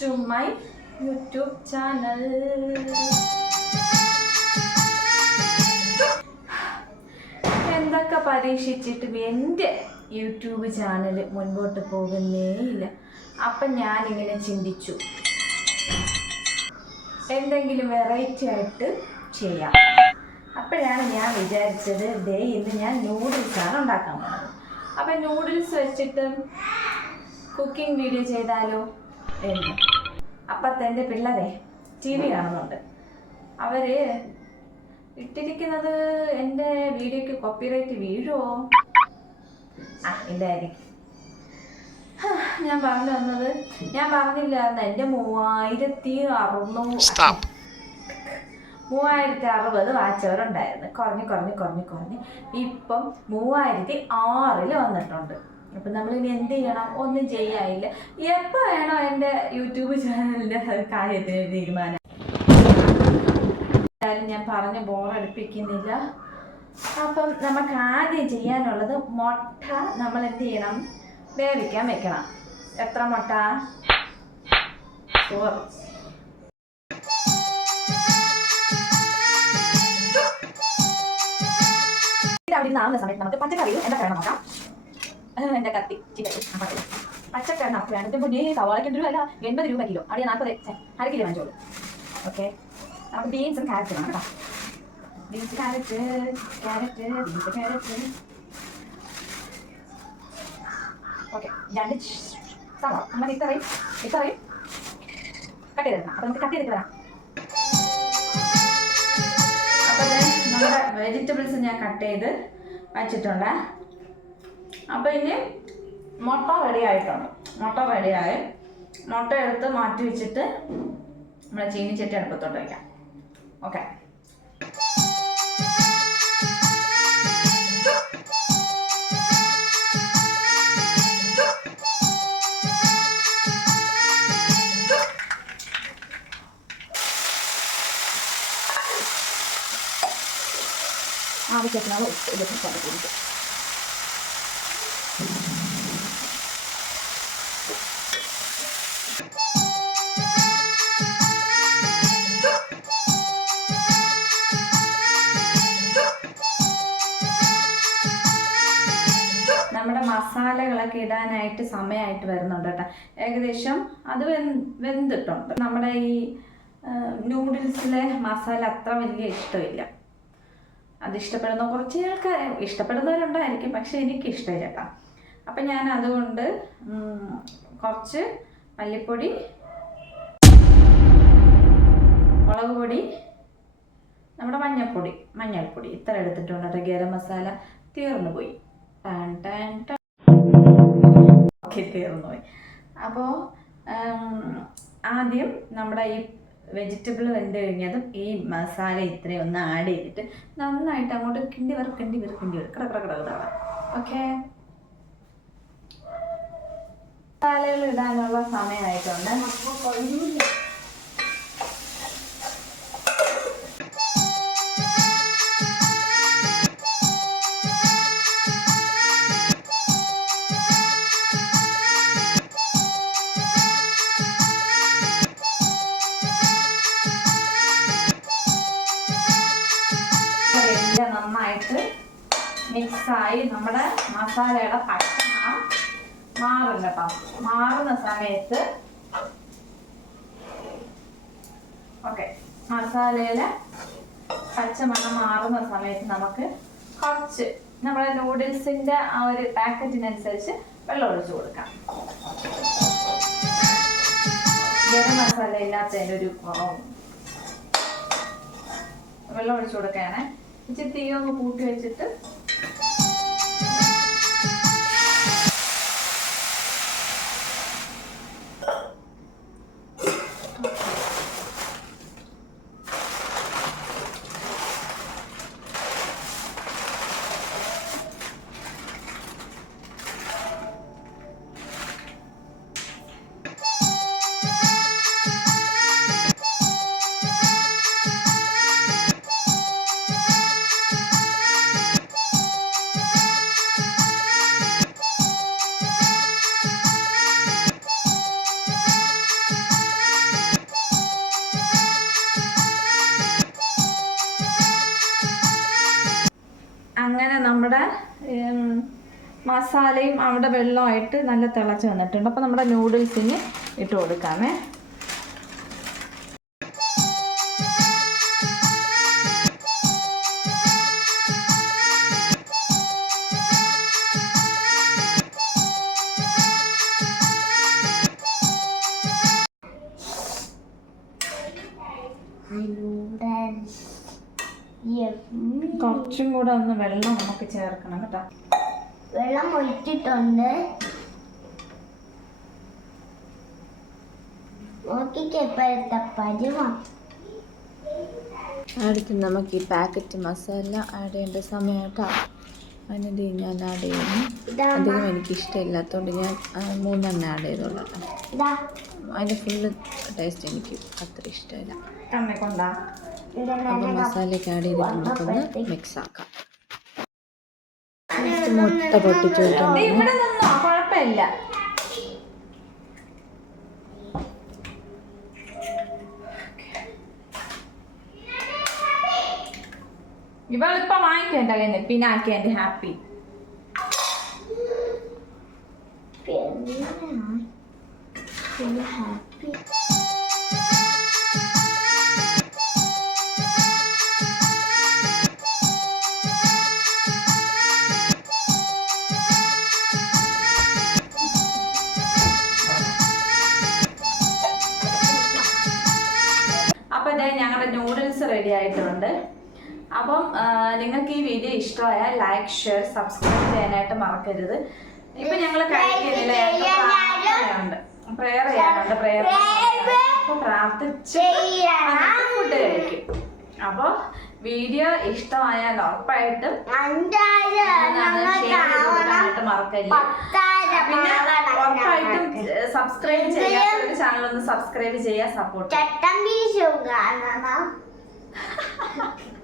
To my YouTube channel എന്തൊക്കെ പരീക്ഷിച്ചിട്ടും എന്റെ YouTube channel മുൻപോട്ട് പോകുന്നേ ഇല്ല അപ്പം ഞാനിങ്ങനെ ചിന്തിച്ചു. എന്തെങ്കിലും വെറൈറ്റി ആയിട്ട് ചെയ്യാം. അപ്പോഴാണ് ഞാൻ വിചാരിച്ചത് ദേ ഇന്ന് ഞാൻ നൂഡിൽസാണ് ഉണ്ടാക്കാൻ പോകുന്നത്. അപ്പം നൂഡിൽസ് വെച്ചിട്ട് കുക്കിംഗ് വീഡിയോ ചെയ്താലോ എന്ന്. അപ്പത്തെ എന്റെ പിള്ളേരെ ടി വി കാണുന്നുണ്ട്. അവർ ഇട്ടിരിക്കുന്നത് എന്റെ വീഡിയോക്ക് കോപ്പിറൈറ്റ് വീഴുമോ ആ ഇല്ലായിരിക്കും ഞാൻ പറഞ്ഞു വന്നത് ഞാൻ പറഞ്ഞില്ലായിരുന്നു എന്റെ മൂവായിരത്തി അറുന്നൂറ്. മൂവായിരത്തി അറുപത് വാച്ചവരുണ്ടായിരുന്നു. കുറഞ്ഞ് കുറഞ്ഞ് കുറഞ്ഞ് കുറഞ്ഞ്. ഇപ്പം മൂവായിരത്തി ആറിൽ വന്നിട്ടുണ്ട്. അപ്പം നമ്മൾ ഇനി എന്ത് ചെയ്യണം? ഒന്നും ചെയ്യാനില്ല. എപ്പോൾ വേണോ എന്റെ യൂട്യൂബ് ചാനലിന്റെ കാര്യത്തിന് തീരുമാനം. എന്തായാലും ഞാൻ പറഞ്ഞ് ബോറടിപ്പിക്കുന്നില്ല അപ്പം നമുക്ക് ആദ്യം ചെയ്യാനുള്ളത് മുട്ട നമ്മൾ എന്ത് ചെയ്യണം? വേവിക്കാൻ വെക്കണം. എത്ര മുട്ട? ഇത് അവിടെ നാളുന്ന സമയത്ത് നമുക്ക് പച്ചക്കറിയും എന്താ വേണം നോക്കാം. എന്റെ കത്തി. ചിക്കൻ. പച്ചക്കറി നമുക്ക് വേണം ഇപ്പം പുതിയ സവാളയ്ക്ക് എൺപത് രൂപ കിലോ. അവിടെ നാൽപ്പത്. അര കിലോ വാങ്ങിച്ചോളൂ. ഓക്കെ. നമുക്ക് ബീൻസും ക്യാരറ്റും വേണം കേട്ടോ. Beans carrot carrot beans carrot okay. രണ്ട് സവാള നമ്മൾ ഇത്രയും ഇത്രയും കട്ട് ചെയ്തെടുക്കണം അപ്പം നമുക്ക് കട്ട് ചെയ്തിട്ട് വരാം. അപ്പോൾ നമ്മുടെ വെജിറ്റബിൾസ് ഞാൻ കട്ട് ചെയ്ത് വച്ചിട്ടുണ്ട്. അപ്പോൾ ഇനി മുട്ട റെഡി ആയിട്ടുണ്ട്. മുട്ട റെഡിയായി മുട്ട എടുത്ത് മാറ്റി വെച്ചിട്ട് നമ്മളെ ചീനിച്ചട്ടി അടുപ്പത്തോട്ട് വയ്ക്കാം ഓക്കെ ആവശ്യത്തിനുള്ള ഉപ്പ് ഇതൊക്കെ കൊടുക്കും. ഇടാനായിട്ട് സമയമായിട്ട് വരുന്നുണ്ട് കേട്ടോ. ഏകദേശം അത് വെന്ത് വെന്തിട്ടുണ്ട്. നമ്മുടെ ഈ നൂഡിൽസിലെ മസാല അത്ര വലിയ ഇഷ്ടമില്ല. അത് ഇഷ്ടപ്പെടുന്ന കുറച്ച് ആൾക്കാർ ഇഷ്ടപ്പെടുന്നവരുണ്ടായിരിക്കും പക്ഷെ എനിക്ക് ഇഷ്ടമില്ല കേട്ടോ. അപ്പം ഞാൻ അതുകൊണ്ട് കുറച്ച് മല്ലിപ്പൊടി മുളക് പൊടി നമ്മുടെ മഞ്ഞൾപ്പൊടി മഞ്ഞൾപ്പൊടി. ഇത്ര എടുത്തിട്ടുണ്ട് ഗരം മസാല തീർന്നു പോയി. ടാൻ ടാൻ ടാൻ ഓക്കെ തീർന്നു പോയി അപ്പോൾ ആദ്യം നമ്മുടെ ഈ വെജിറ്റബിൾ വെന്ത് കഴിഞ്ഞതും ഈ മസാല ഇത്രയും ഒന്ന് ആഡ് ചെയ്തിട്ട് നന്നായിട്ട് അങ്ങോട്ട് കിണ്ടി വറുക്കണ്ടി വരും കിണ്ടി കിട കിടക്കട കിട. ഓക്കെ? മസാലകൾ ഇടാനുള്ള സമയമായിട്ടുണ്ട്. മിക്സായി നമ്മുടെ മസാലയുടെ പച്ചമണം മാറും കേട്ടോ മാറുന്ന സമയത്ത് ഓക്കെ മസാലയിലെ പച്ചമണം മാറുന്ന സമയത്ത് നമുക്ക് കുറച്ച് നമ്മുടെ നൂഡിൽസിന്റെ ആ ഒരു പാക്കറ്റിനനുസരിച്ച് വെള്ളം ഒഴിച്ചു കൊടുക്കാം. ഗരം മസാല ഇല്ലാത്തതിന്റെ ഒരു കുറവും വെള്ളം ഒഴിച്ചു കൊടുക്കുകയാണ്. ഇച്ചിരി തീയൊന്ന് കൂട്ടി വെച്ചിട്ട് ഉം, മസാലയും അവിടെ വെള്ളമായിട്ട് നല്ല തിളച്ച് വന്നിട്ടുണ്ട്. അപ്പോൾ നമ്മുടെ നൂഡിൽസിന് ഇട്ട് കൊടുക്കാമേ. നൂഡിൽസ് കുറച്ചും കൂടെ ഒന്ന് വെള്ളം നമുക്ക് ചേർക്കണം കേട്ടോ. വെള്ളം ഒഴിച്ചിട്ടുണ്ട്. പരുവം. അടുത്ത് നമുക്ക് ഈ പാക്കറ്റ് മസാല ആഡ് ചെയ്യേണ്ട സമയമായിട്ടോ അതിനത് ഞാൻ ആഡ് ചെയ്യുന്നു. അധികം എനിക്ക് ഇഷ്ടമില്ലാത്തതുകൊണ്ട് ഞാൻ മൂന്നെണ്ണ ആഡ് ചെയ്തോളൂ കേട്ടോ. അതിന്റെ ഫുള്ള് ടേസ്റ്റ് എനിക്ക് അത്ര ഇഷ്ടമില്ല. കണ്ണിക്കൊണ്ടാ ഇങ്ങനെ അപ്പോൾ മസാലയൊക്കെ ആഡ് ചെയ്തിട്ട് നമുക്കൊന്ന് മിക്സ് ആക്കാം. മുട്ട പൊട്ടിച്ചു കുഴപ്പമില്ല. ഇവളിപ്പം വാങ്ങിക്കേണ്ട നിന്ന് പിന്നാക്കി എന്റെ ഹാപ്പി ഹാപ്പി റെഡി ആയിട്ടുണ്ട്. അപ്പം നിങ്ങൾക്ക് ഈ വീഡിയോ ഇഷ്ടമായാൽ ലൈക്ക് ഷെയർ സബ്സ്ക്രൈബ് ചെയ്യാനായിട്ട് മറക്കരുത്. ഇപ്പൊ ഞങ്ങൾ കഴിക്കുന്നില്ല പ്രെയർ ചെയ്യാനുണ്ട്. പ്രയർ അപ്പൊ പ്രാർത്ഥിച്ച് ഫുഡ് കഴിക്കും. അപ്പോൾ വീഡിയോ ഇഷ്ടമായാൽ ഉറപ്പായിട്ടും മറക്കല്ല പിന്നെ ഉറപ്പായിട്ടും സബ്സ്ക്രൈബ് ചെയ്യാത്ത ചാനൽ ഒന്ന് സബ്സ്ക്രൈബ് ചെയ്യാൻ സപ്പോർട്ട് fuck.